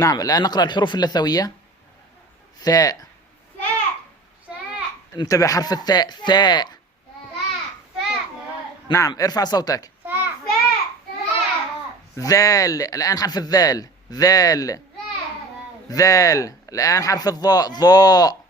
نعم، الآن نقرأ الحروف اللثوية. ثاء. انتبه، حرف الثاء. ثاء. نعم، ارفع صوتك. ذال. الآن حرف الذال. ذال. ذال. الآن حرف الضاء. ضاء.